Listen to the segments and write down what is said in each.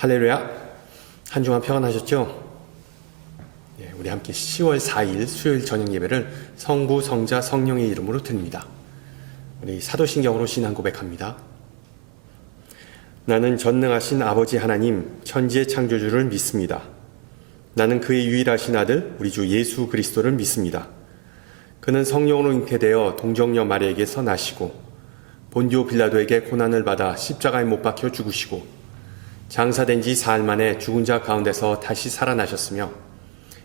할렐루야. 한 주간 평안하셨죠? 우리 함께 10월 4일 수요일 저녁 예배를 성부, 성자, 성령의 이름으로 드립니다. 우리 사도신경으로 신앙 고백합니다. 나는 전능하신 아버지 하나님, 천지의 창조주를 믿습니다. 나는 그의 유일하신 아들, 우리 주 예수 그리스도를 믿습니다. 그는 성령으로 잉태되어 동정녀 마리아에게서 나시고 본디오 빌라도에게 고난을 받아 십자가에 못 박혀 죽으시고 장사된 지 사흘 만에 죽은 자 가운데서 다시 살아나셨으며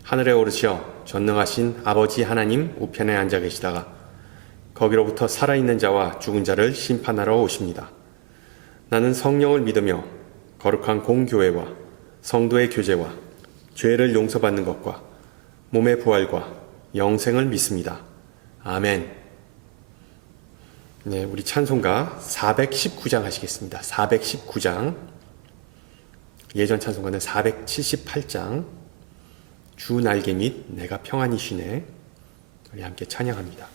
하늘에 오르시어 전능하신 아버지 하나님 우편에 앉아 계시다가 거기로부터 살아있는 자와 죽은 자를 심판하러 오십니다. 나는 성령을 믿으며 거룩한 공교회와 성도의 교제와 죄를 용서받는 것과 몸의 부활과 영생을 믿습니다. 아멘. 네, 우리 찬송가 419장 하시겠습니다. 419장. 예전 찬송가는 478장. 주 날개 및 내가 평안히 쉬네. 우리 함께 찬양합니다.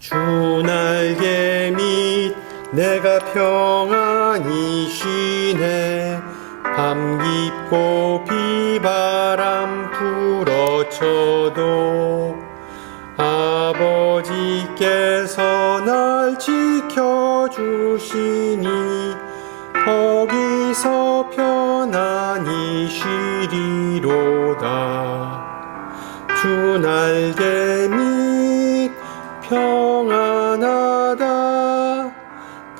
주 날개 및 내가 평안히 쉬네. 밤 깊고 비바람 불어쳐도 아버지께서 날 지켜주시니 거기서 편안히 쉬리로다. 주 날개 및 평안하다.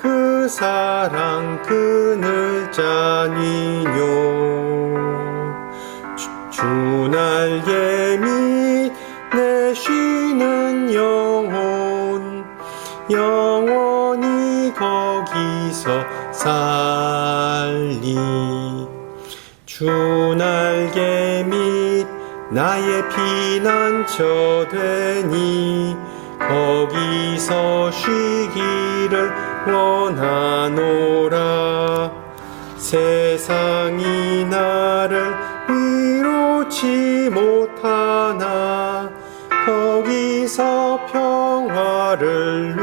그 사랑 그늘 자니뇨. 주 날개 밑 내 쉬는 영혼 영원히 거기서 살리. 주 날개 밑 나의 피난처 되니 거기서 쉬기를 원하노라. 세상이 나를 위로치 못하나 거기서 평화를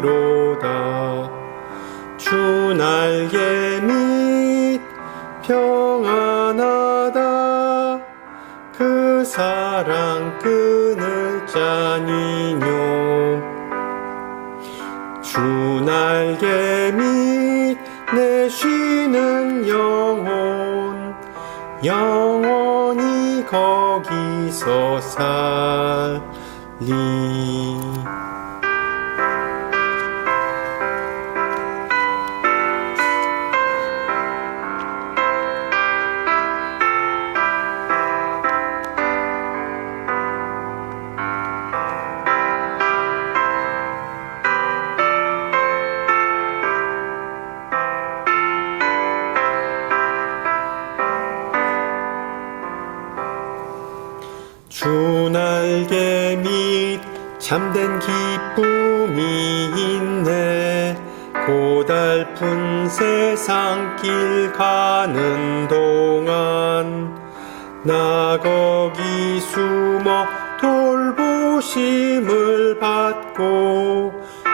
누리로다. 주 날개 밑 평안하다. 그 사랑 그늘 자니뇨. 주 날개 밑 내 쉬는 영혼 영원히 거기서 살리. 주 날개 밑 참된 기쁨이 있네. 고달픈 세상 길 가는 동안 나 거기 숨어 돌보심을 받고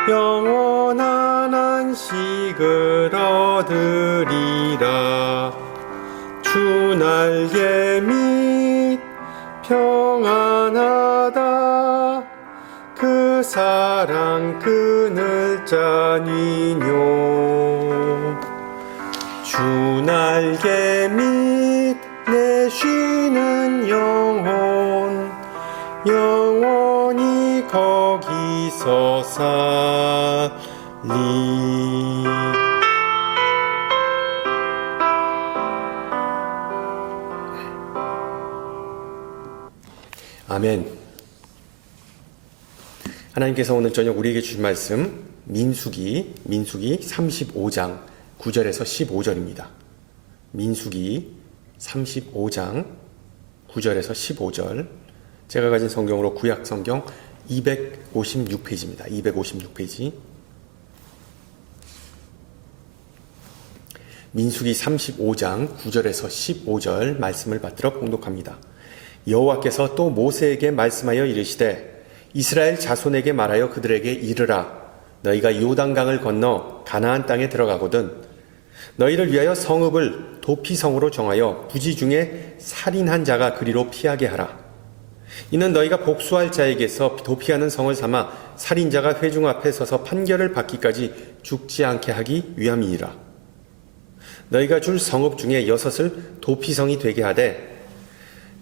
영원한 안식을 얻으리라. 주 날개 밑 평안하다. 그 사랑 그늘 자니뇨. 주 날개 밑 내 쉬는 영혼 영원히 거기서 살리. 아멘. 하나님께서 오늘 저녁 우리에게 주신 말씀 민수기 35장 9절에서 15절입니다. 민수기 35장 9절에서 15절. 제가 가진 성경으로 구약 성경 256페이지입니다. 256페이지. 민수기 35장 9절에서 15절 말씀을 받들어 봉독합니다. 여호와께서 또 모세에게 말씀하여 이르시되 이스라엘 자손에게 말하여 그들에게 이르라. 너희가 요단강을 건너 가나안 땅에 들어가거든 너희를 위하여 성읍을 도피성으로 정하여 부지 중에 살인한 자가 그리로 피하게 하라. 이는 너희가 복수할 자에게서 도피하는 성을 삼아 살인자가 회중 앞에 서서 판결을 받기까지 죽지 않게 하기 위함이니라. 너희가 줄 성읍 중에 6을 도피성이 되게 하되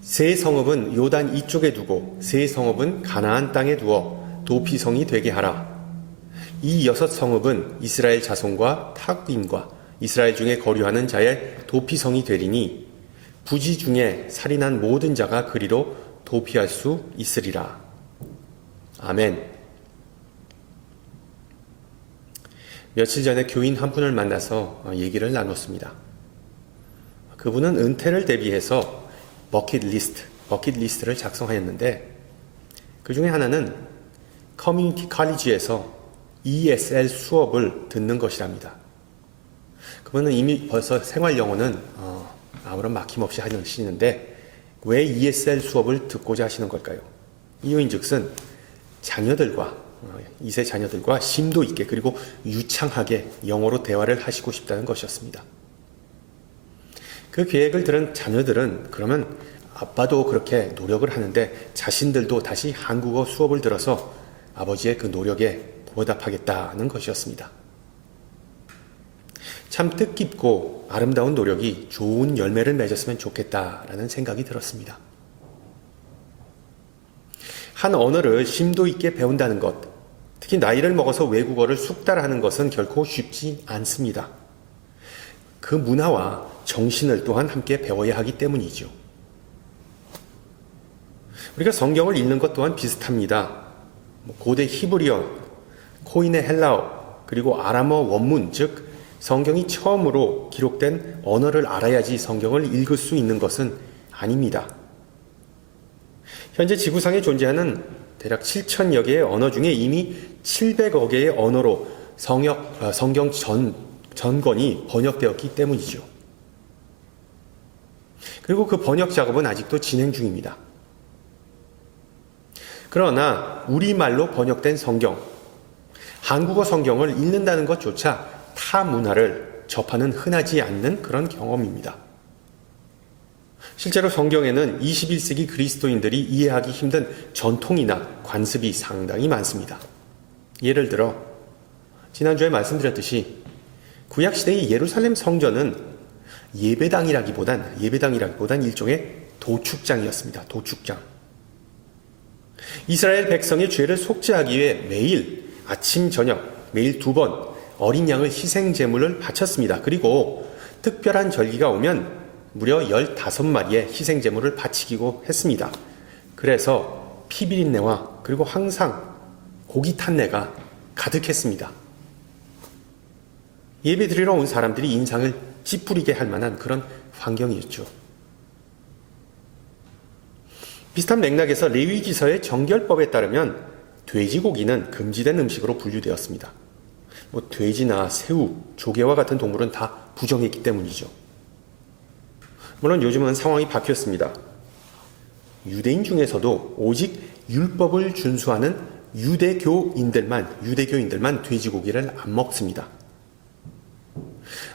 세 성읍은 요단 이쪽에 두고 세 성읍은 가나안 땅에 두어 도피성이 되게 하라. 이 6성읍은 이스라엘 자손과 타국인과 이스라엘 중에 거류하는 자의 도피성이 되리니 부지 중에 살인한 모든 자가 그리로 도피할 수 있으리라. 아멘. 며칠 전에 교인 한 분을 만나서 얘기를 나눴습니다. 그분은 은퇴를 대비해서 버킷리스트를 작성하였는데 그 중에 하나는 커뮤니티 칼리지에서 ESL 수업을 듣는 것이랍니다. 그분은 이미 벌써 생활영어는 아무런 막힘없이 하시는데 왜 ESL 수업을 듣고자 하시는 걸까요? 이유인즉슨 자녀들과 2세 자녀들과 심도 있게 그리고 유창하게 영어로 대화를 하시고 싶다는 것이었습니다. 그 계획을 들은 자녀들은 그러면 아빠도 그렇게 노력을 하는데 자신들도 다시 한국어 수업을 들어서 아버지의 그 노력에 보답하겠다는 것이었습니다. 참 뜻깊고 아름다운 노력이 좋은 열매를 맺었으면 좋겠다라는 생각이 들었습니다. 한 언어를 심도 있게 배운다는 것, 특히 나이를 먹어서 외국어를 숙달하는 것은 결코 쉽지 않습니다. 그 문화와 정신을 또한 함께 배워야 하기 때문이죠. 우리가 성경을 읽는 것 또한 비슷합니다. 고대 히브리어, 코인의 헬라어, 그리고 아람어 원문, 즉 성경이 처음으로 기록된 언어를 알아야지 성경을 읽을 수 있는 것은 아닙니다. 현재 지구상에 존재하는 대략 7천여 개의 언어 중에 이미 700여 개의 언어로 성경 전권이 번역되었기 때문이죠. 그리고 그 번역 작업은 아직도 진행 중입니다. 그러나 우리말로 번역된 성경, 한국어 성경을 읽는다는 것조차 타 문화를 접하는 흔하지 않는 그런 경험입니다. 실제로 성경에는 21세기 그리스도인들이 이해하기 힘든 전통이나 관습이 상당히 많습니다. 예를 들어 지난주에 말씀드렸듯이 구약시대의 예루살렘 성전은 예배당이라기보단 일종의 도축장이었습니다. 도축장. 이스라엘 백성의 죄를 속죄하기 위해 매일 아침 저녁 매일 2번 어린 양을 희생 제물을 바쳤습니다. 그리고 특별한 절기가 오면 무려 15마리의 희생 제물을 바치기도 했습니다. 그래서 피비린내와 그리고 항상 고기 탄내가 가득했습니다. 예배 드리러 온 사람들이 인상을 찌푸리게 할 만한 그런 환경이었죠. 비슷한 맥락에서 레위기서의 정결법에 따르면 돼지고기는 금지된 음식으로 분류되었습니다. 돼지나 새우, 조개와 같은 동물은 다 부정했기 때문이죠. 물론 요즘은 상황이 바뀌었습니다. 유대인 중에서도 오직 율법을 준수하는 유대교인들만 돼지고기를 안 먹습니다.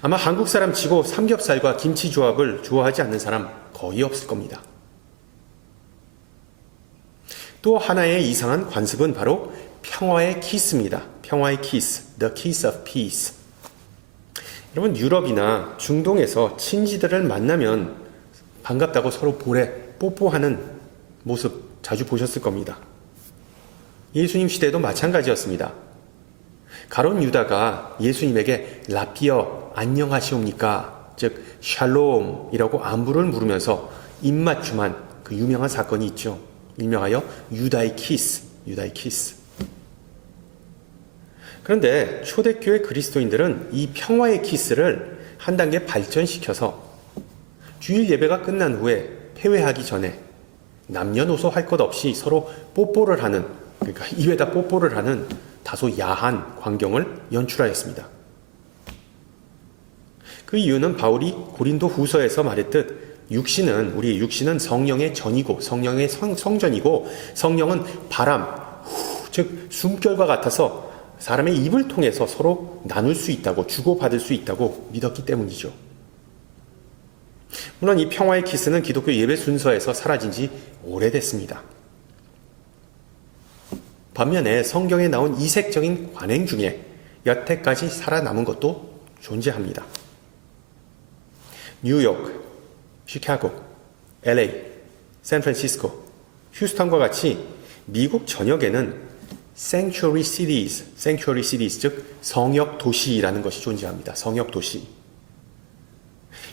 아마 한국 사람 치고 삼겹살과 김치 조합을 좋아하지 않는 사람 거의 없을 겁니다. 또 하나의 이상한 관습은 바로 평화의 키스입니다. 평화의 키스, the kiss of peace. 여러분 유럽이나 중동에서 친지들을 만나면 반갑다고 서로 볼에 뽀뽀하는 모습 자주 보셨을 겁니다. 예수님 시대도 마찬가지였습니다. 가룟 유다가 예수님에게 라피어 안녕하시옵니까? 즉 샬롬이라고 안부를 물으면서 입맞춤한 그 유명한 사건이 있죠. 일명하여 유다의 키스. 그런데 초대교회 그리스도인들은 이 평화의 키스를 한 단계 발전시켜서 주일 예배가 끝난 후에 폐회하기 전에 남녀노소 할 것 없이 서로 뽀뽀를 하는, 그러니까 입에다 뽀뽀를 하는 다소 야한 광경을 연출하였습니다. 그 이유는 바울이 고린도 후서에서 말했듯 우리의 육신은 성령의 전이고 성령의 성전이고 성령은 바람, 즉 숨결과 같아서 사람의 입을 통해서 서로 나눌 수 있다고, 주고받을 수 있다고 믿었기 때문이죠. 물론 이 평화의 키스는 기독교 예배 순서에서 사라진 지 오래됐습니다. 반면에 성경에 나온 이색적인 관행 중에 여태까지 살아남은 것도 존재합니다. 뉴욕, 시카고, LA, 샌프란시스코, 휴스턴과 같이 미국 전역에는 sanctuary cities, 즉 성역 도시라는 것이 존재합니다. 성역 도시.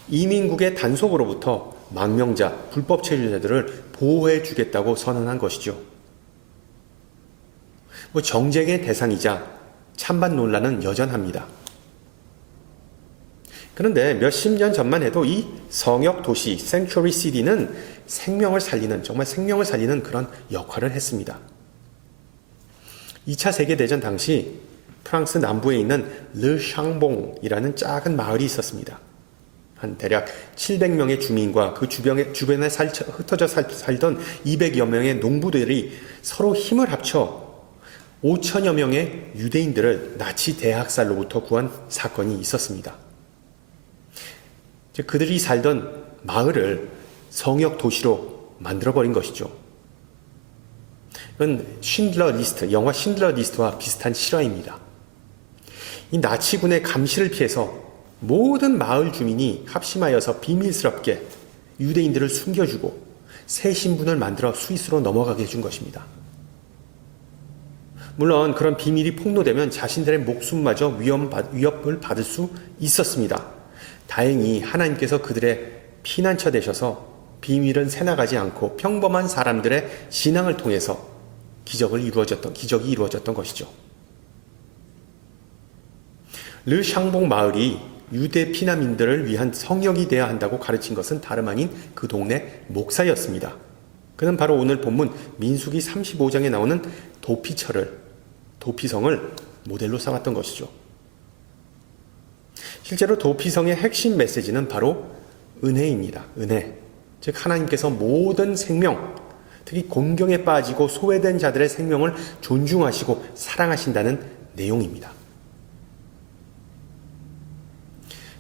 이민국의 단속으로부터 망명자, 불법 체류자들을 보호해 주겠다고 선언한 것이죠. 정쟁의 대상이자 찬반 논란은 여전합니다. 그런데 몇십 년 전만 해도 이 성역 도시, sanctuary city는 정말 생명을 살리는 그런 역할을 했습니다. 2차 세계대전 당시 프랑스 남부에 있는 르샹봉이라는 작은 마을이 있었습니다. 한 대략 700명의 주민과 그 주변에 흩어져 살던 200여 명의 농부들이 서로 힘을 합쳐 5천여 명의 유대인들을 나치 대학살로부터 구한 사건이 있었습니다. 그들이 살던 마을을 성역 도시로 만들어버린 것이죠. 이건 영화 쉰들러 리스트와 비슷한 실화입니다. 이 나치군의 감시를 피해서 모든 마을 주민이 합심하여서 비밀스럽게 유대인들을 숨겨주고 새 신분을 만들어 스위스로 넘어가게 해준 것입니다. 물론 그런 비밀이 폭로되면 자신들의 목숨마저 위협을 받을 수 있었습니다. 다행히 하나님께서 그들의 피난처 되셔서 비밀은 새나가지 않고 평범한 사람들의 신앙을 통해서 기적이 이루어졌던 것이죠. 르샹봉 마을이 유대 피난민들을 위한 성역이 되어야 한다고 가르친 것은 다름 아닌 그 동네 목사였습니다. 그는 바로 오늘 본문 민수기 35장에 나오는 도피성을 모델로 삼았던 것이죠. 실제로 도피성의 핵심 메시지는 바로 은혜입니다. 은혜. 즉 하나님께서 모든 생명, 특히 곤경에 빠지고 소외된 자들의 생명을 존중하시고 사랑하신다는 내용입니다.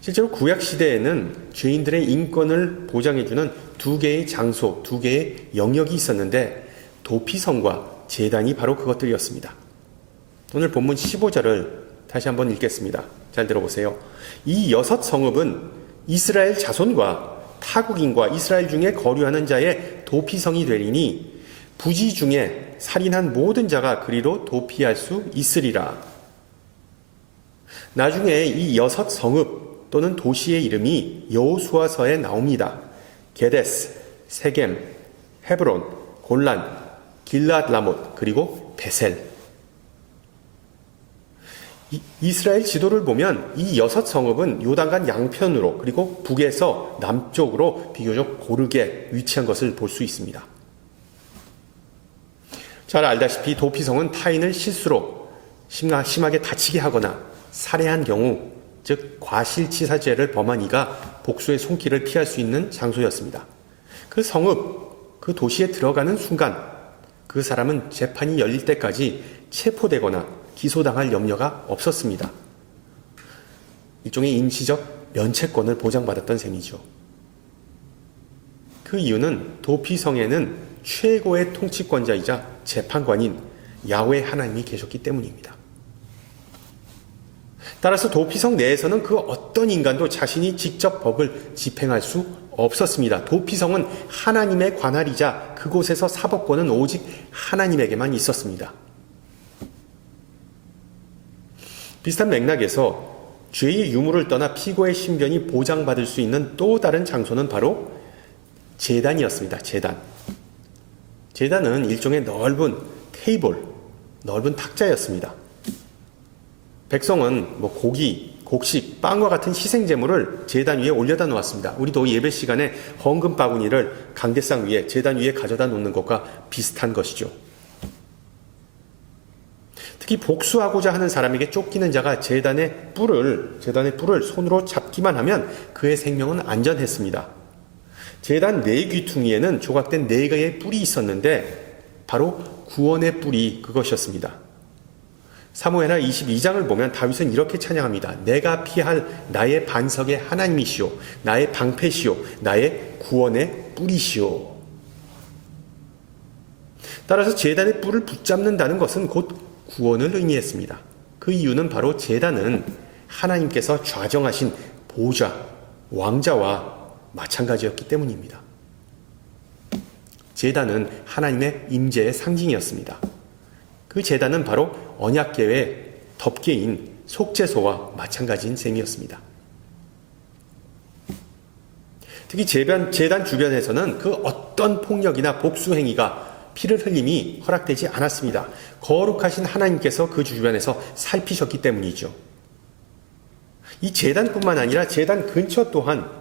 실제로 구약시대에는 죄인들의 인권을 보장해주는 두 개의 장소, 두 개의 영역이 있었는데 도피성과 제단이 바로 그것들이었습니다. 오늘 본문 15절을 다시 한번 읽겠습니다. 잘 들어보세요. 이 6 성읍은 이스라엘 자손과 타국인과 이스라엘 중에 거류하는 자의 도피성이 되리니 부지 중에 살인한 모든 자가 그리로 도피할 수 있으리라. 나중에 이 6 성읍 또는 도시의 이름이 여호수아서에 나옵니다. 게데스, 세겜, 헤브론, 골란, 길앗 라못, 그리고 베셀. 이스라엘 지도를 보면 이 6 성읍은 요단강 양편으로 그리고 북에서 남쪽으로 비교적 고르게 위치한 것을 볼 수 있습니다. 잘 알다시피 도피성은 타인을 실수로 심하게 다치게 하거나 살해한 경우, 즉 과실치사죄를 범한 이가 복수의 손길을 피할 수 있는 장소였습니다. 그 성읍, 그 도시에 들어가는 순간 그 사람은 재판이 열릴 때까지 체포되거나 기소당할 염려가 없었습니다. 일종의 임시적 면책권을 보장받았던 셈이죠. 그 이유는 도피성에는 최고의 통치권자이자 재판관인 야훼 하나님이 계셨기 때문입니다. 따라서 도피성 내에서는 그 어떤 인간도 자신이 직접 법을 집행할 수 없었습니다. 도피성은 하나님의 관할이자 그곳에서 사법권은 오직 하나님에게만 있었습니다. 비슷한 맥락에서 죄의 유무를 떠나 피고의 신변이 보장받을 수 있는 또 다른 장소는 바로 제단이었습니다. 제단은 일종의 넓은 테이블, 넓은 탁자였습니다. 백성은 고기, 곡식, 빵과 같은 희생제물을 제단 위에 올려다 놓았습니다. 우리도 예배 시간에 헌금 바구니를 강대상 위에, 제단 위에 가져다 놓는 것과 비슷한 것이죠. 특히 복수하고자 하는 사람에게 쫓기는 자가 제단의 뿔을 손으로 잡기만 하면 그의 생명은 안전했습니다. 제단 네 귀퉁이에는 조각된 네 개의 뿔이 있었는데 바로 구원의 뿔이 그것이었습니다. 사무엘하 22장을 보면 다윗은 이렇게 찬양합니다. 내가 피할 나의 반석의 하나님이시오, 나의 방패시오, 나의 구원의 뿔이시오. 따라서 제단의 뿔을 붙잡는다는 것은 곧 구원을 의미했습니다. 그 이유는 바로 제단은 하나님께서 좌정하신 보좌, 왕자와 마찬가지였기 때문입니다. 제단은 하나님의 임재의 상징이었습니다. 그 제단은 바로 언약궤의 덮개인 속죄소와 마찬가지인 셈이었습니다. 특히 제단 주변에서는 그 어떤 폭력이나 복수 행위가 피를 흘림이 허락되지 않았습니다. 거룩하신 하나님께서 그 주변에서 살피셨기 때문이죠. 이 제단뿐만 아니라 제단 근처 또한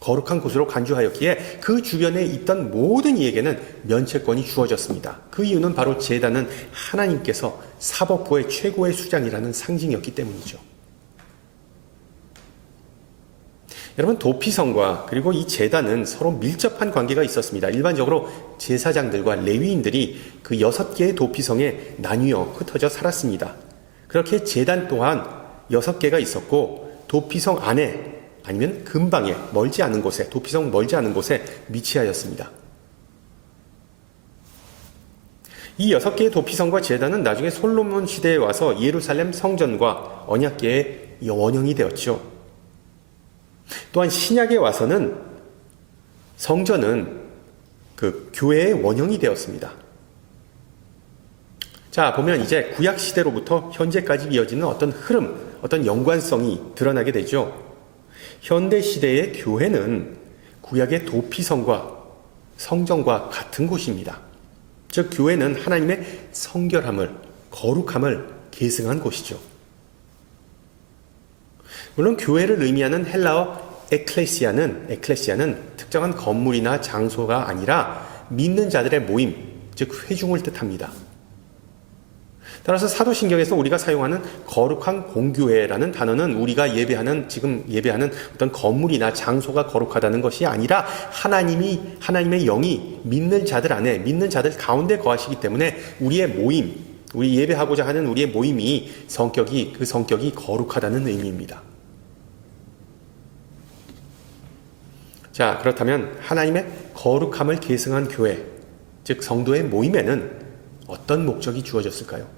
거룩한 곳으로 간주하였기에 그 주변에 있던 모든 이에게는 면책권이 주어졌습니다. 그 이유는 바로 제단은 하나님께서 사법부의 최고의 수장이라는 상징이었기 때문이죠. 여러분, 도피성과 그리고 이 제단은 서로 밀접한 관계가 있었습니다. 일반적으로 제사장들과 레위인들이 그 6개의 도피성에 나뉘어 흩어져 살았습니다. 그렇게 제단 또한 6개가 있었고 도피성 안에 아니면 근방에 멀지 않은 곳에, 도피성 멀지 않은 곳에 위치하였습니다. 이 6개의 도피성과 제단은 나중에 솔로몬 시대에 와서 예루살렘 성전과 언약궤의 원형이 되었죠. 또한 신약에 와서는 성전은 그 교회의 원형이 되었습니다. 자, 보면 이제 구약 시대로부터 현재까지 이어지는 어떤 흐름, 어떤 연관성이 드러나게 되죠. 현대 시대의 교회는 구약의 도피성과 성전과 같은 곳입니다. 즉, 교회는 하나님의 성결함을, 거룩함을 계승한 곳이죠. 물론 교회를 의미하는 헬라어 에클레시아는 특정한 건물이나 장소가 아니라 믿는 자들의 모임, 즉 회중을 뜻합니다. 따라서 사도신경에서 우리가 사용하는 거룩한 공교회라는 단어는 우리가 지금 예배하는 어떤 건물이나 장소가 거룩하다는 것이 아니라 하나님의 영이 믿는 자들 안에, 믿는 자들 가운데 거하시기 때문에 우리의 모임, 우리 예배하고자 하는 우리의 모임이 그 성격이 거룩하다는 의미입니다. 자, 그렇다면 하나님의 거룩함을 계승한 교회, 즉 성도의 모임에는 어떤 목적이 주어졌을까요?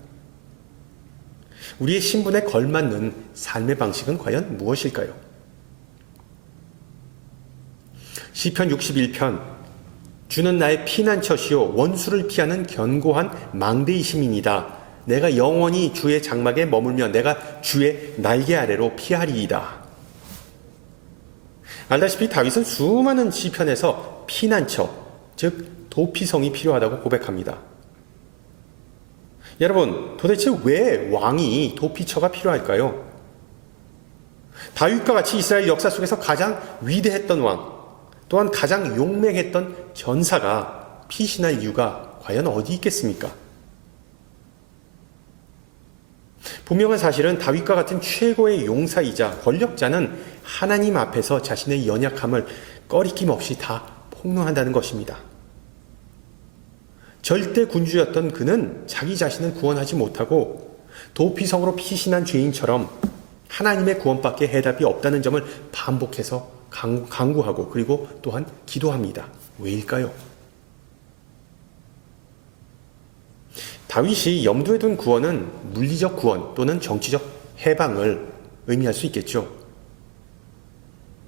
우리의 신분에 걸맞는 삶의 방식은 과연 무엇일까요? 시편 61편, 주는 나의 피난처시요 원수를 피하는 견고한 망대이심이니이다. 내가 영원히 주의 장막에 머물며 내가 주의 날개 아래로 피하리이다. 알다시피 다윗은 수많은 시편에서 피난처, 즉 도피성이 필요하다고 고백합니다. 여러분, 도대체 왜 왕이 도피처가 필요할까요? 다윗과 같이 이스라엘 역사 속에서 가장 위대했던 왕, 또한 가장 용맹했던 전사가 피신할 이유가 과연 어디 있겠습니까? 분명한 사실은 다윗과 같은 최고의 용사이자 권력자는 하나님 앞에서 자신의 연약함을 꺼리낌 없이 다 폭로한다는 것입니다. 절대 군주였던 그는 자기 자신을 구원하지 못하고 도피성으로 피신한 죄인처럼 하나님의 구원밖에 해답이 없다는 점을 반복해서 강구하고 그리고 또한 기도합니다. 왜일까요? 다윗이 염두에 둔 구원은 물리적 구원 또는 정치적 해방을 의미할 수 있겠죠.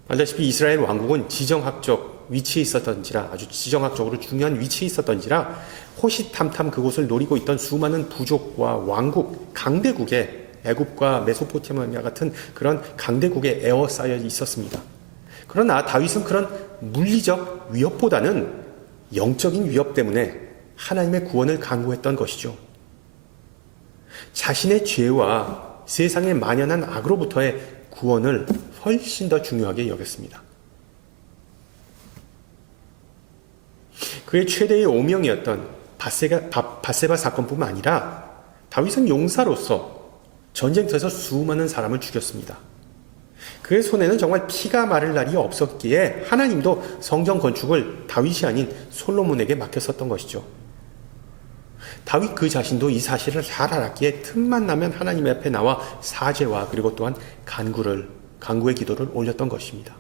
알다시피 이스라엘 왕국은 지정학적 위치에 있었던지라, 아주 지정학적으로 중요한 위치에 있었던지라 호시탐탐 그곳을 노리고 있던 수많은 부족과 왕국, 강대국에 애굽과 메소포타미아 같은 그런 강대국에 에워싸여 있었습니다. 그러나 다윗은 그런 물리적 위협보다는 영적인 위협 때문에 하나님의 구원을 간구했던 것이죠. 자신의 죄와 세상에 만연한 악으로부터의 구원을 훨씬 더 중요하게 여겼습니다. 그의 최대의 오명이었던 밧세바 사건뿐만 아니라 다윗은 용사로서 전쟁터에서 수많은 사람을 죽였습니다. 그의 손에는 정말 피가 마를 날이 없었기에 하나님도 성전 건축을 다윗이 아닌 솔로몬에게 맡겼었던 것이죠. 다윗 그 자신도 이 사실을 잘 알았기에 틈만 나면 하나님 앞에 나와 사죄와 그리고 또한 간구의 기도를 올렸던 것입니다.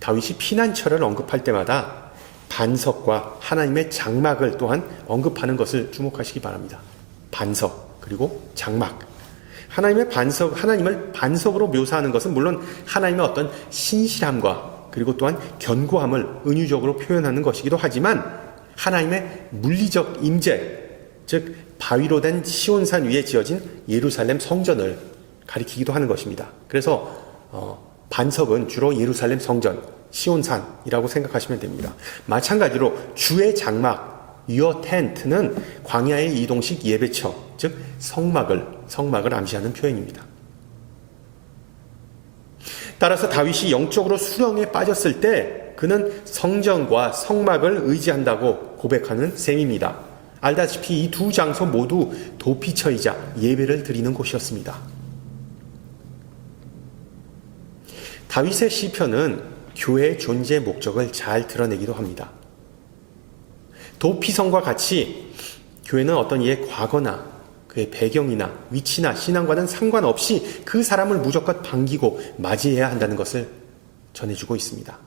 다윗이 피난처를 언급할 때마다 반석과 하나님의 장막을 또한 언급하는 것을 주목하시기 바랍니다. 반석 그리고 장막. 하나님을 반석으로 묘사하는 것은 물론 하나님의 어떤 신실함과 그리고 또한 견고함을 은유적으로 표현하는 것이기도 하지만 하나님의 물리적 임재, 즉 바위로 된 시온산 위에 지어진 예루살렘 성전을 가리키기도 하는 것입니다. 그래서 반석은 주로 예루살렘 성전, 시온산이라고 생각하시면 됩니다. 마찬가지로 주의 장막, Your tent는 광야의 이동식 예배처, 즉 성막을 암시하는 표현입니다. 따라서 다윗이 영적으로 수렁에 빠졌을 때 그는 성전과 성막을 의지한다고 고백하는 셈입니다. 알다시피 이 두 장소 모두 도피처이자 예배를 드리는 곳이었습니다. 다윗의 시편은 교회의 존재 목적을 잘 드러내기도 합니다. 도피성과 같이 교회는 어떤 이의 과거나 그의 배경이나 위치나 신앙과는 상관없이 그 사람을 무조건 반기고 맞이해야 한다는 것을 전해주고 있습니다.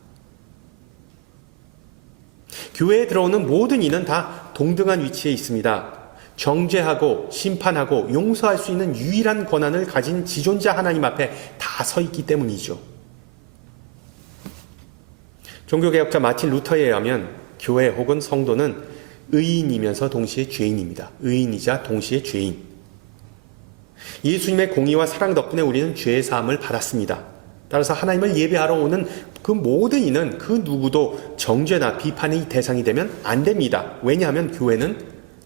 교회에 들어오는 모든 이는 다 동등한 위치에 있습니다. 정죄하고 심판하고 용서할 수 있는 유일한 권한을 가진 지존자 하나님 앞에 다 서 있기 때문이죠. 종교개혁자 마틴 루터에 의하면 교회 혹은 성도는 의인이면서 동시에 죄인입니다. 의인이자 동시에 죄인. 예수님의 공의와 사랑 덕분에 우리는 죄의 사함을 받았습니다. 따라서 하나님을 예배하러 오는 그 모든 이는 그 누구도 정죄나 비판의 대상이 되면 안 됩니다. 왜냐하면 교회는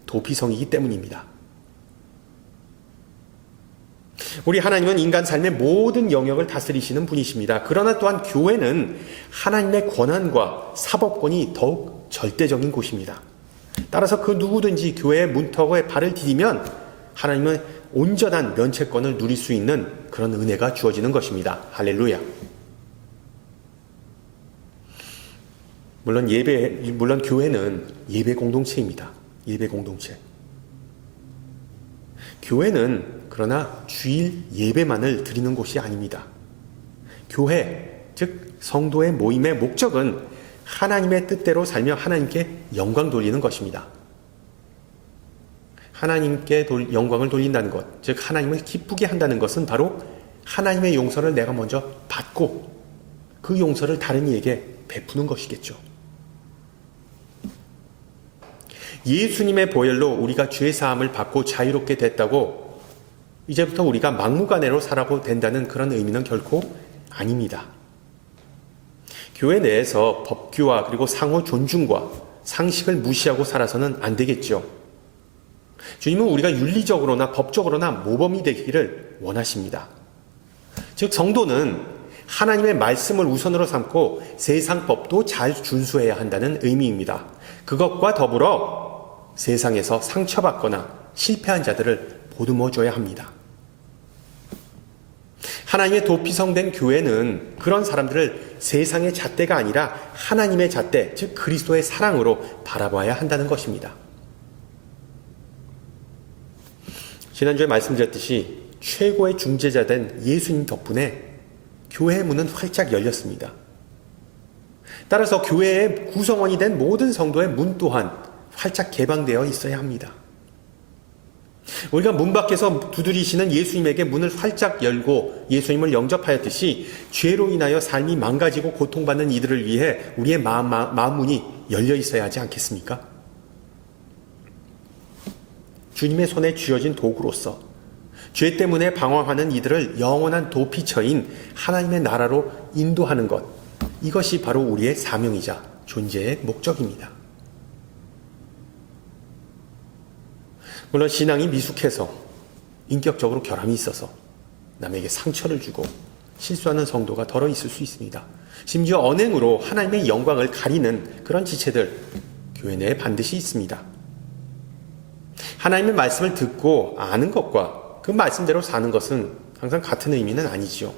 도피성이기 때문입니다. 우리 하나님은 인간 삶의 모든 영역을 다스리시는 분이십니다. 그러나 또한 교회는 하나님의 권한과 사법권이 더욱 절대적인 곳입니다. 따라서 그 누구든지 교회의 문턱에 발을 디디면 하나님은 온전한 면책권을 누릴 수 있는 그런 은혜가 주어지는 것입니다. 할렐루야. 물론 교회는 예배 공동체입니다. 예배 공동체. 교회는 그러나 주일 예배만을 드리는 곳이 아닙니다. 교회, 즉 성도의 모임의 목적은 하나님의 뜻대로 살며 하나님께 영광 돌리는 것입니다. 하나님께 영광을 돌린다는 것, 즉 하나님을 기쁘게 한다는 것은 바로 하나님의 용서를 내가 먼저 받고 그 용서를 다른 이에게 베푸는 것이겠죠. 예수님의 보혈로 우리가 죄 사함을 받고 자유롭게 됐다고 이제부터 우리가 막무가내로 살아도 된다는 그런 의미는 결코 아닙니다. 교회 내에서 법규와 그리고 상호 존중과 상식을 무시하고 살아서는 안 되겠죠. 주님은 우리가 윤리적으로나 법적으로나 모범이 되기를 원하십니다. 즉 성도는 하나님의 말씀을 우선으로 삼고 세상 법도 잘 준수해야 한다는 의미입니다. 그것과 더불어 세상에서 상처받거나 실패한 자들을 보듬어줘야 합니다. 하나님의 도피성된 교회는 그런 사람들을 세상의 잣대가 아니라 하나님의 잣대, 즉 그리스도의 사랑으로 바라봐야 한다는 것입니다. 지난주에 말씀드렸듯이 최고의 중재자 된 예수님 덕분에 교회의 문은 활짝 열렸습니다. 따라서 교회의 구성원이 된 모든 성도의 문 또한 활짝 개방되어 있어야 합니다. 우리가 문 밖에서 두드리시는 예수님에게 문을 활짝 열고 예수님을 영접하였듯이 죄로 인하여 삶이 망가지고 고통받는 이들을 위해 우리의 마음 문이 열려 있어야 하지 않겠습니까? 주님의 손에 쥐어진 도구로서 죄 때문에 방황하는 이들을 영원한 도피처인 하나님의 나라로 인도하는 것, 이것이 바로 우리의 사명이자 존재의 목적입니다. 물론 신앙이 미숙해서 인격적으로 결함이 있어서 남에게 상처를 주고 실수하는 성도가 덜어 있을 수 있습니다. 심지어 언행으로 하나님의 영광을 가리는 그런 지체들 교회 내에 반드시 있습니다. 하나님의 말씀을 듣고 아는 것과 그 말씀대로 사는 것은 항상 같은 의미는 아니지요.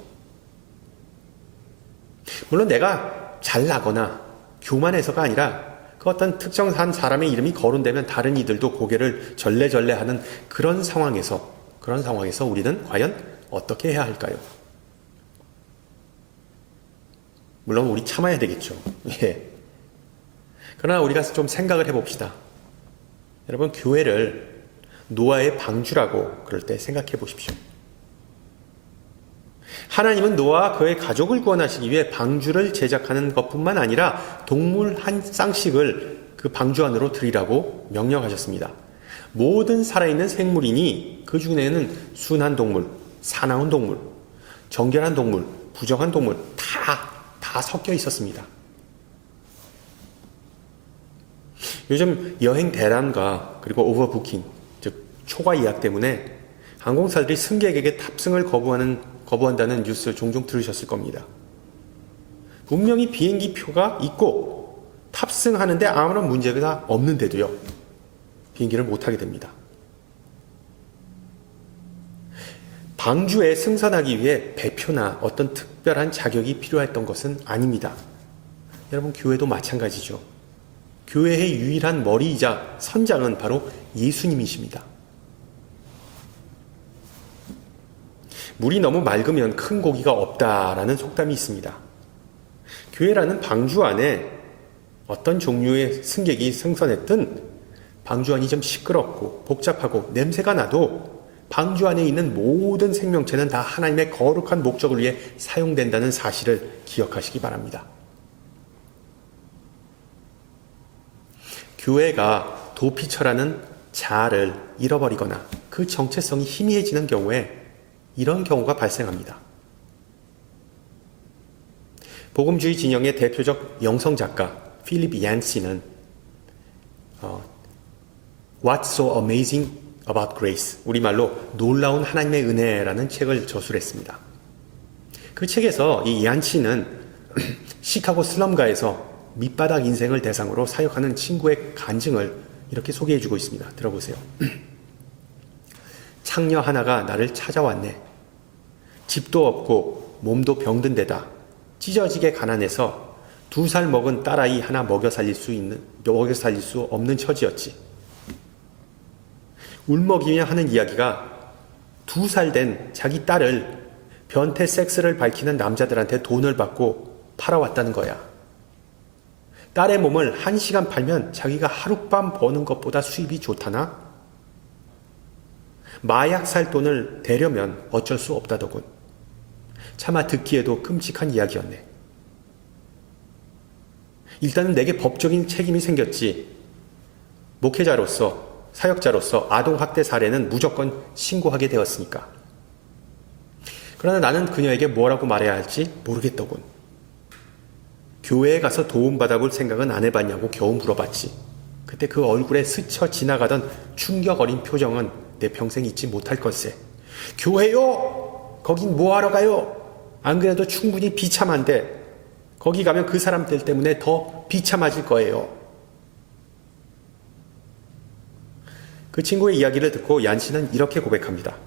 물론 내가 잘나거나 교만해서가 아니라 그 어떤 특정한 사람의 이름이 거론되면 다른 이들도 고개를 절레절레 하는 그런 상황에서 우리는 과연 어떻게 해야 할까요? 물론 우리 참아야 되겠죠. 예. 그러나 우리가 좀 생각을 해봅시다. 여러분, 교회를 노아의 방주라고 그럴 때 생각해 보십시오. 하나님은 노아와 그의 가족을 구원하시기 위해 방주를 제작하는 것뿐만 아니라 동물 한 쌍씩을 그 방주 안으로 들이라고 명령하셨습니다. 모든 살아있는 생물이니 그 중에는 순한 동물, 사나운 동물, 정결한 동물, 부정한 동물 다 섞여 있었습니다. 요즘 여행 대란과 그리고 오버부킹, 즉 초과 예약 때문에 항공사들이 승객에게 탑승을 거부한다는 뉴스 종종 들으셨을 겁니다. 분명히 비행기 표가 있고 탑승하는데 아무런 문제가 없는데도요, 비행기를 못하게 됩니다. 방주에 승선하기 위해 배표나 어떤 특별한 자격이 필요했던 것은 아닙니다. 여러분, 교회도 마찬가지죠. 교회의 유일한 머리이자 선장은 바로 예수님이십니다. 물이 너무 맑으면 큰 고기가 없다라는 속담이 있습니다. 교회라는 방주 안에 어떤 종류의 승객이 승선했든 방주 안이 좀 시끄럽고 복잡하고 냄새가 나도 방주 안에 있는 모든 생명체는 다 하나님의 거룩한 목적을 위해 사용된다는 사실을 기억하시기 바랍니다. 교회가 도피처라는 자아를 잃어버리거나 그 정체성이 희미해지는 경우에 이런 경우가 발생합니다. 복음주의 진영의 대표적 영성작가 필립 얀시는 What's so amazing about grace? 우리말로 놀라운 하나님의 은혜라는 책을 저술했습니다. 그 책에서 이 얀시는 시카고 슬럼가에서 밑바닥 인생을 대상으로 사역하는 친구의 간증을 이렇게 소개해주고 있습니다. 들어보세요. 창녀 하나가 나를 찾아왔네. 집도 없고 몸도 병든 데다 찢어지게 가난해서 2살 먹은 딸아이 하나 먹여 살릴 수 없는 처지였지. 울먹이며 하는 이야기가 2살 된 자기 딸을 변태 섹스를 밝히는 남자들한테 돈을 받고 팔아왔다는 거야. 딸의 몸을 1시간 팔면 자기가 하룻밤 버는 것보다 수입이 좋다나? 마약 살 돈을 대려면 어쩔 수 없다더군. 차마 듣기에도 끔찍한 이야기였네. 일단은 내게 법적인 책임이 생겼지. 목회자로서, 사역자로서 아동학대 사례는 무조건 신고하게 되었으니까. 그러나 나는 그녀에게 뭐라고 말해야 할지 모르겠더군. 교회에 가서 도움받아볼 생각은 안 해봤냐고 겨우 물어봤지. 그때 그 얼굴에 스쳐 지나가던 충격 어린 표정은 내 평생 잊지 못할 걸세. 교회요? 거긴 뭐하러 가요? 안 그래도 충분히 비참한데 거기 가면 그 사람들 때문에 더 비참해질 거예요. 그 친구의 이야기를 듣고 얀 씨는 이렇게 고백합니다.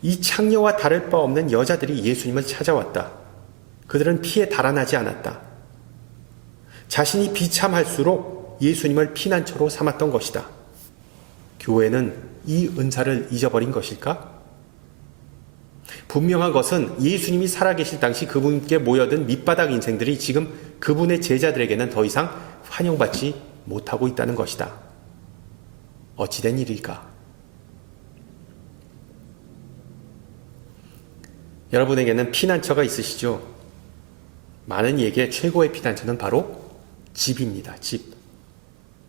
이 창녀와 다를 바 없는 여자들이 예수님을 찾아왔다. 그들은 피에 달아나지 않았다. 자신이 비참할수록 예수님을 피난처로 삼았던 것이다. 교회는 이 은사를 잊어버린 것일까? 분명한 것은 예수님이 살아계실 당시 그분께 모여든 밑바닥 인생들이 지금 그분의 제자들에게는 더 이상 환영받지 못하고 있다는 것이다. 어찌된 일일까? 여러분에게는 피난처가 있으시죠? 많은 이에게 최고의 피난처는 바로 집입니다. 집.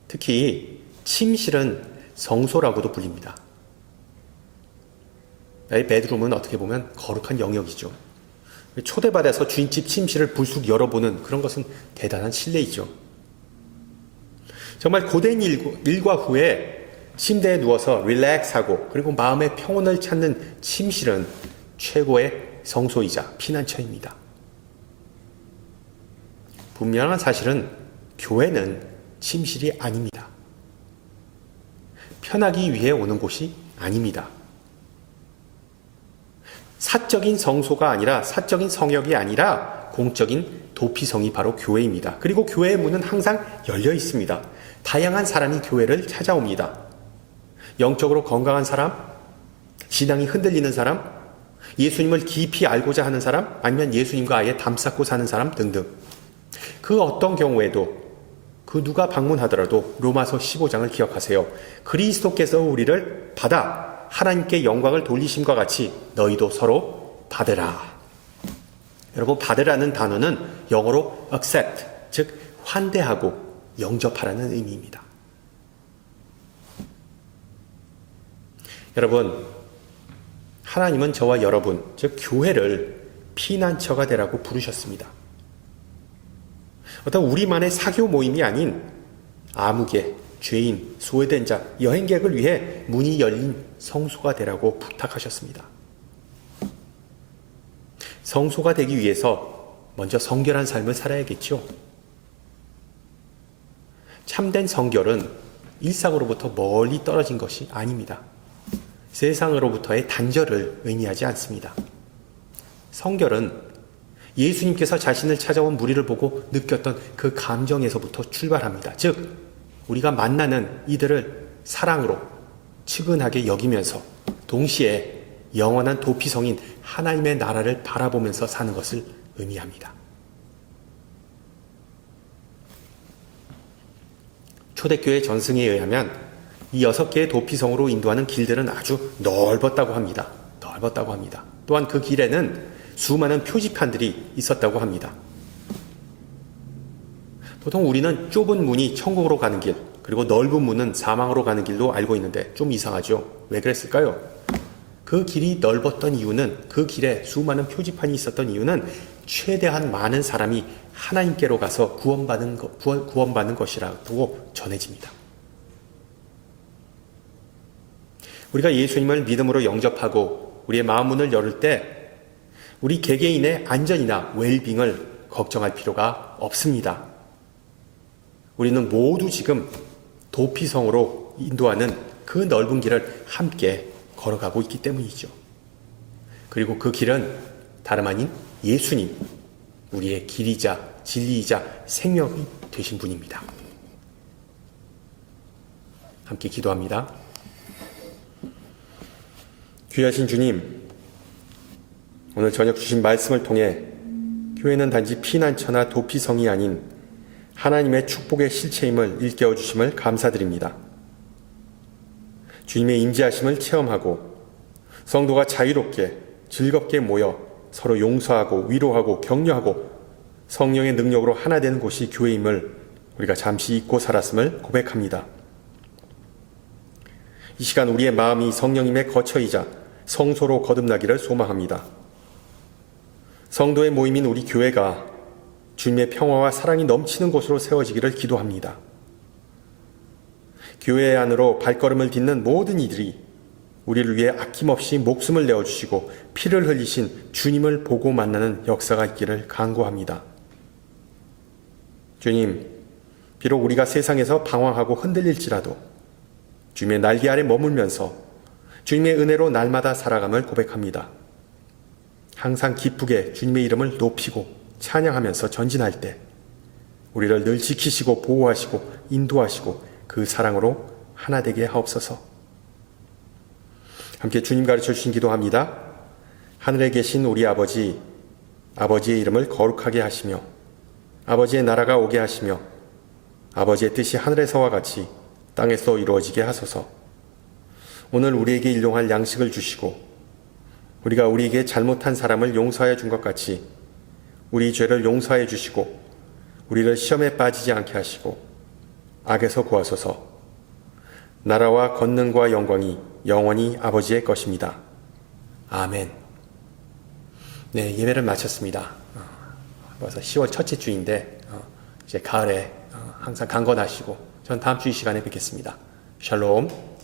특히 침실은 성소라고도 불립니다. 베드룸은 어떻게 보면 거룩한 영역이죠. 초대받아서 주인집 침실을 불쑥 열어보는 그런 것은 대단한 신뢰이죠. 정말 고된 일과 후에 침대에 누워서 릴렉스하고 그리고 마음의 평온을 찾는 침실은 최고의 성소이자 피난처입니다. 분명한 사실은 교회는 침실이 아닙니다. 편하기 위해 오는 곳이 아닙니다. 사적인 성소가 아니라, 사적인 성역이 아니라 공적인 도피성이 바로 교회입니다. 그리고 교회의 문은 항상 열려 있습니다. 다양한 사람이 교회를 찾아옵니다. 영적으로 건강한 사람, 신앙이 흔들리는 사람, 예수님을 깊이 알고자 하는 사람, 아니면 예수님과 아예 담쌓고 사는 사람 등등. 그 어떤 경우에도 그 누가 방문하더라도 로마서 15장을 기억하세요. 그리스도께서 우리를 받아 하나님께 영광을 돌리심과 같이 너희도 서로 받으라. 여러분, 받으라는 단어는 영어로 accept, 즉 환대하고 영접하라는 의미입니다. 여러분, 하나님은 저와 여러분, 즉 교회를 피난처가 되라고 부르셨습니다. 어떤 우리만의 사교 모임이 아닌 아무개, 죄인, 소외된 자, 여행객을 위해 문이 열린 성소가 되라고 부탁하셨습니다. 성소가 되기 위해서 먼저 성결한 삶을 살아야겠죠. 참된 성결은 일상으로부터 멀리 떨어진 것이 아닙니다. 세상으로부터의 단절을 의미하지 않습니다. 성결은 예수님께서 자신을 찾아온 무리를 보고 느꼈던 그 감정에서부터 출발합니다. 즉, 우리가 만나는 이들을 사랑으로 측은하게 여기면서 동시에 영원한 도피성인 하나님의 나라를 바라보면서 사는 것을 의미합니다. 초대교회 전승에 의하면 이 6개의 도피성으로 인도하는 길들은 아주 넓었다고 합니다. 또한 그 길에는 수많은 표지판들이 있었다고 합니다. 보통 우리는 좁은 문이 천국으로 가는 길, 그리고 넓은 문은 사망으로 가는 길로 알고 있는데 좀 이상하죠? 왜 그랬을까요? 그 길이 넓었던 이유는, 그 길에 수많은 표지판이 있었던 이유는 최대한 많은 사람이 하나님께로 가서 구원받는 것이라고 전해집니다. 우리가 예수님을 믿음으로 영접하고 우리의 마음 문을 열을 때 우리 개개인의 안전이나 웰빙을 걱정할 필요가 없습니다. 우리는 모두 지금 도피성으로 인도하는 그 넓은 길을 함께 걸어가고 있기 때문이죠. 그리고 그 길은 다름 아닌 예수님, 우리의 길이자 진리이자 생명이 되신 분입니다. 함께 기도합니다. 귀하신 주님, 오늘 저녁 주신 말씀을 통해 교회는 단지 피난처나 도피성이 아닌 하나님의 축복의 실체임을 일깨워 주심을 감사드립니다. 주님의 임재하심을 체험하고 성도가 자유롭게 즐겁게 모여 서로 용서하고 위로하고 격려하고 성령의 능력으로 하나 되는 곳이 교회임을 우리가 잠시 잊고 살았음을 고백합니다. 이 시간 우리의 마음이 성령님의 거처이자 성소로 거듭나기를 소망합니다. 성도의 모임인 우리 교회가 주님의 평화와 사랑이 넘치는 곳으로 세워지기를 기도합니다. 교회 안으로 발걸음을 딛는 모든 이들이 우리를 위해 아낌없이 목숨을 내어주시고 피를 흘리신 주님을 보고 만나는 역사가 있기를 간구합니다. 주님, 비록 우리가 세상에서 방황하고 흔들릴지라도 주님의 날개 아래 머물면서 주님의 은혜로 날마다 살아감을 고백합니다. 항상 기쁘게 주님의 이름을 높이고 찬양하면서 전진할 때 우리를 늘 지키시고 보호하시고 인도하시고 그 사랑으로 하나 되게 하옵소서. 함께 주님 가르쳐 주신 기도합니다. 하늘에 계신 우리 아버지, 아버지의 이름을 거룩하게 하시며 아버지의 나라가 오게 하시며 아버지의 뜻이 하늘에서와 같이 땅에서 이루어지게 하소서. 오늘 우리에게 일용할 양식을 주시고 우리가 우리에게 잘못한 사람을 용서하여 준 것 같이 우리 죄를 용서하여 주시고 우리를 시험에 빠지지 않게 하시고 악에서 구하소서. 나라와 권능과 영광이 영원히 아버지의 것입니다. 아멘. 네, 예배를 마쳤습니다. 벌써 10월 첫째 주인데 이제 가을에 항상 강건하시고 전 다음 주 이 시간에 뵙겠습니다. 샬롬.